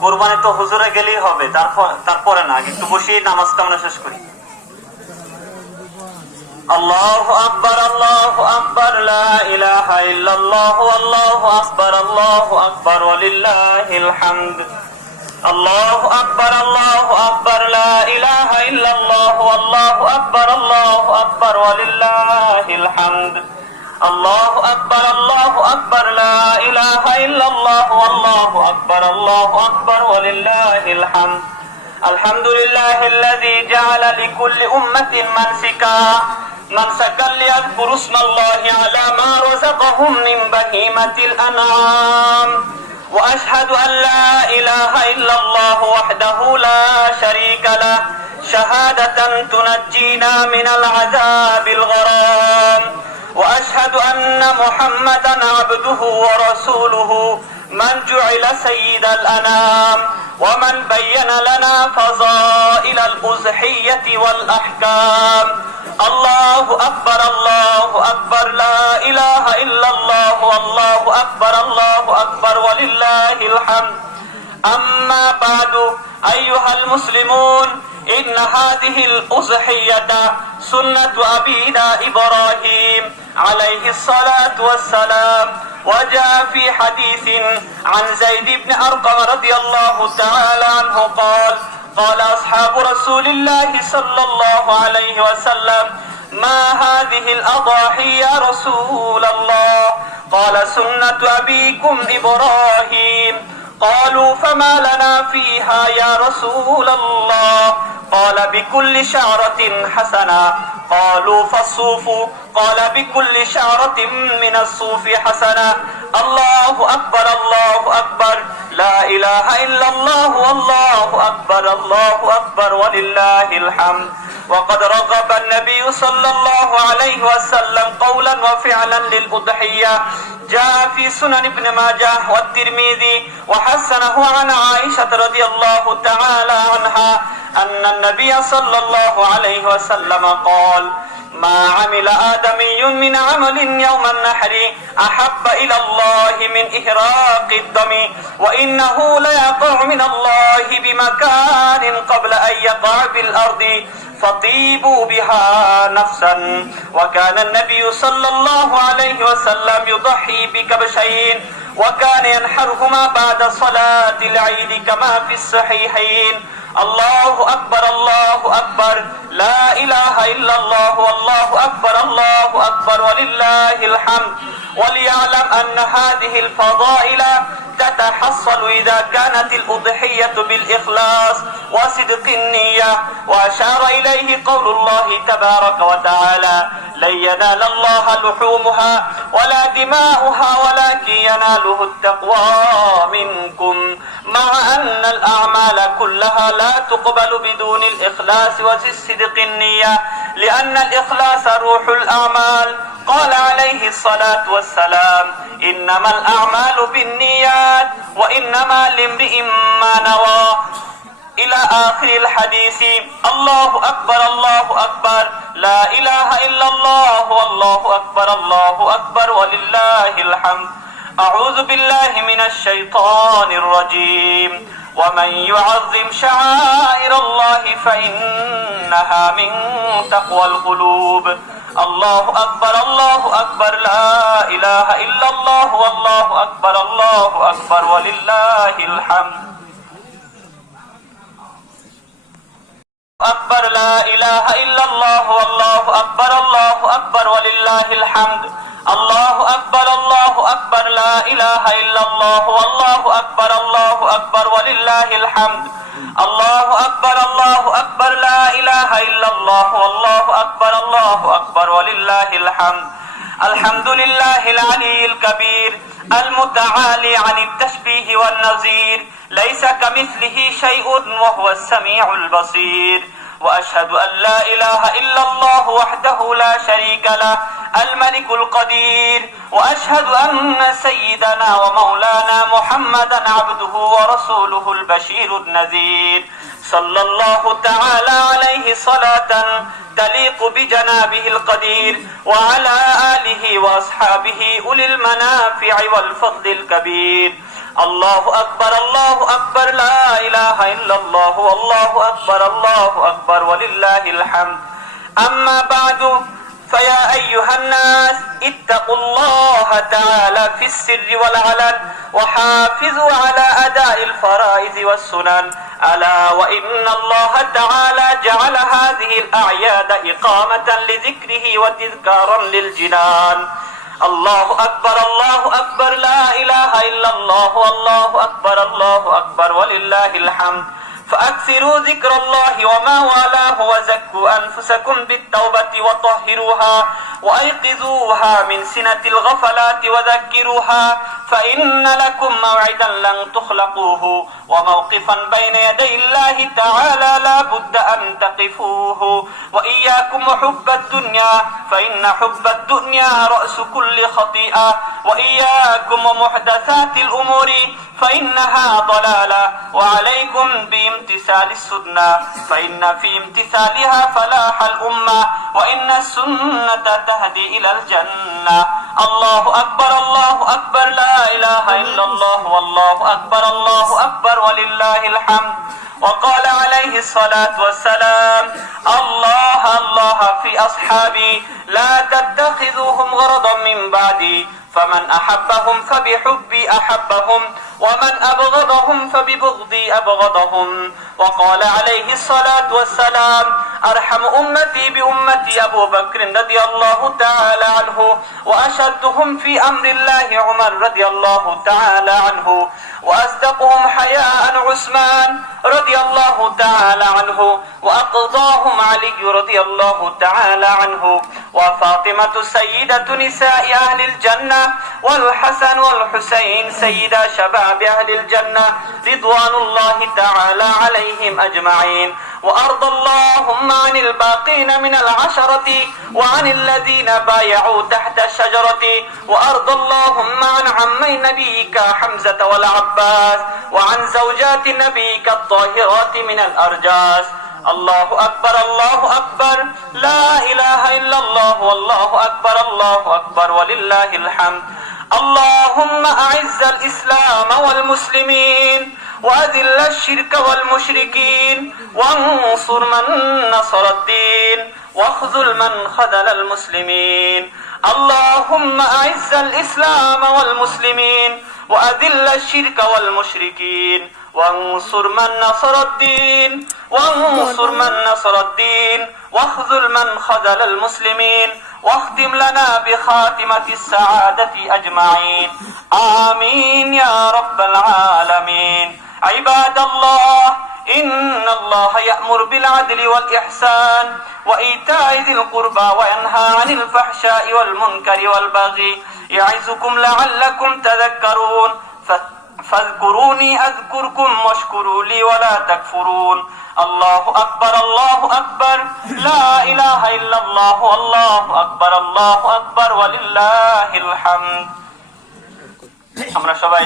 কোরবানি তো হুজুরে গেলেই হবে, তারপরে না, একটু বসিয়ে নামাজটা আমরা শেষ করি। আল্লাহু আকবার, আল্লাহু আকবার, লা ইলাহা ইল্লাল্লাহ, আল্লাহু আকবার, আল্লাহু আকবার, ওয়ালিল্লাহিল হামদ। আল্লাহু আকবার, আল্লাহু আকবার, লা ইলাহা ইল্লাল্লাহ, আল্লাহু আকবার, আল্লাহু আকবার, ওয়ালিল্লাহিল হামদ। আল্লাহু আকবার, আল্লাহু আকবার, লা ইলাহা ইল্লাল্লাহ, আল্লাহু আকবার, আল্লাহু আকবার, ওয়ালিল্লাহিল হামদ। আলহামদুলিল্লাহিল্লাযী জাআলা লিকুল্লি উম্মাতিন মানসাকান লিয়াযকুরু ইসমাল্লাহি আলা মা রাযাকাহুম মিন বাহিমাতিল আনআম। وأشهد أن لا إله إلا الله وحده لا شريك له شهادة تنجينا من العذاب الغرام. وأشهد أن محمدا عبده ورسوله من جعل سيد الأنام ومن بين لنا فضائل الأضحية والأحكام. الله أكبر، الله أكبر، لا إله إلا الله، والله أكبر، الله أكبر، ولله الحمد. أما بعد أيها المسلمون، إن هذه الأضحية سنة أبينا إبراهيم عليه الصلاة والسلام. وجاء في حديث عن زيد بن أرقم رضي الله تعالى عنه قال: قال أصحاب رسول الله صلى الله عليه وسلم: ما هذه الأضاحي يا رسول الله؟ قال: سنة أبيكم إبراهيم. قالوا: فما لنا فيها يا رسول الله؟ قال: بكل شعرة حسنة. قالوا: فالصوف؟ قال: بكل شعرة من الصوف حسنة. الله أكبر، الله أكبر، لا إله إلا الله، والله أكبر، الله أكبر، ولله الحمد. وقد رغب النبي صلى الله عليه وسلم قولا وفعلا للأضحية. جاء في سنن ابن ماجه والترمذي وحسنه عن عائشة رضي الله تعالى عنها أن النبي صلى الله عليه وسلم قال: ما عمل آدمي من عمل يوم النحر أحب إلى الله من إحراق الدم، وإنه ليقع من الله بمكان قبل أن يقع بالأرض فطيبوا بها نفسا. وكان النبي صلى الله عليه وسلم يضحي بكبشين، وكان ينحرهما بعد صلاة العيد كما في الصحيحين. الله أكبر، الله أكبر، لا إله إلا الله، والله أكبر، الله أكبر، ولله الحمد. وليعلم أن هذه الفضائل تتحصل إذا كانت الأضحية بالإخلاص وصدق النية. وأشار إليه قول الله تبارك وتعالى: لن ينال الله لحومها ولا دماؤها ولكن يناله التقوى منكم. مع أن الأعمال كلها لا تقبل بدون الإخلاص وصدق النية، لأن الإخلاص روح الأعمال. قال عليه الصلاة والسلام: إنما الأعمال بالنيات وإنما لامرئ ما نوى، إلى آخر الحديث. الله أكبر، الله أكبر، لا إله إلا الله، والله أكبر، الله أكبر، ولله الحمد. أعوذ بالله من الشيطان الرجيم. ومن يعظم شعائر الله فإنها من تقوى القلوب. الله أكبر، الله أكبر، لا إله إلا الله، والله أكبر، الله أكبر، ولله الحمد. أكبر، لا إله إلا الله، والله أكبر، الله أكبر، ولله الحمد. الله أكبر، الله أكبر، لا إله إلا الله، والله أكبر، الله أكبر، ولله الحمد. الله أكبر، الله أكبر، لا إله إلا الله، والله أكبر، الله أكبر، ولله الحمد. الحمد لله العلي الكبير المتعالي عن التشبيه والنظير، ليس كمثله شيء وهو السميع البصير. وأشهد أن لا إله إلا الله وحده لا شريك له الملك القدير. وأشهد أن سيدنا ومولانا محمدا عبده ورسوله البشير النذير، صلى الله تعالى عليه صلاة تليق بجنابه القدير، وعلى آله وأصحابه أولي المنافع والفضل الكبير. الله أكبر الله أكبر لا إله إلا الله والله أكبر ولله الحمد أما بعد فيا أيها الناس اتقوا الله تعالى في السر والعلن وحافظوا على أداء الفرائض والسنن ألا وإن الله تعالى جعل هذه الأعياد إقامة لذكره وتذكارا للجنان الله أكبر لا إله إلا الله والله أكبر ولله الحمد فأكثروا ذكر الله وما والاه وزكوا أنفسكم بالتوبة وطهروها وأيقظوها من سنة الغفلات وذكروها فإن لكم موعدا لن تخلقوه وموقفا بين يدي الله تعالى لا بد أن تقفوه وإياكم حب الدنيا فإن حب الدنيا رأس كل خطيئة وإياكم محدثات الأمور فإنها ضلالة وعليكم بامتثال السنة فإن في امتثالها فلاح الأمة وإن السنة تهدي إلى الجنة الله أكبر لا إله إلا الله والله أكبر ولله الحمد وقال عليه الصلاة والسلام الله في أصحابي لا تتخذوهم غرضا من بعدي فمن أحبهم فبحبي أحبهم ومن أبغضهم فببغضي أبغضهم وقال عليه الصلاة والسلام أرحم أمتي بأمتي أبو بكر رضي الله تعالى عنه وأشدهم في أمر الله عمر رضي الله تعالى عنه وأصدقهم حياء عثمان رضي الله تعالى عنه وأقضاهم علي رضي الله تعالى عنه وفاطمة سيدة نساء أهل الجنة والحسن والحسين سيدا شباب أهل الجنة رضوان الله تعالى عليهم أجمعين وأرض اللهم عن الباقين من العشرة وعن الذين بايعوا تحت الشجرة وأرض اللهم عن عمي نبيك حمزة والعباس وعن زوجات نبيك الطاهرات من الأرجاس الله أكبر لا إله إلا الله والله أكبر ولله الحمد اللهم أعز الإسلام والمسلمين وأذل الشرك والمشركين وانصر من نصر الدين واخذل من خذل المسلمين اللهم أعز الإسلام والمسلمين وأذل الشرك والمشركين وانصر من نصر الدين واخذل من خذل المسلمين واختم لنا بخاتمة السعادة أجمعين آمين يا رب العالمين عباد الله إن الله يأمر بالعدل والإحسان وإيتاء ذي القربى وينهى عن الفحشاء والمنكر والبغي يعظكم لعلكم تذكرون فاذكروني أذكركم واشكروا لي ولا تكفرون الله أكبر لا إله إلا الله والله أكبر ولله الحمد আমরা সবাই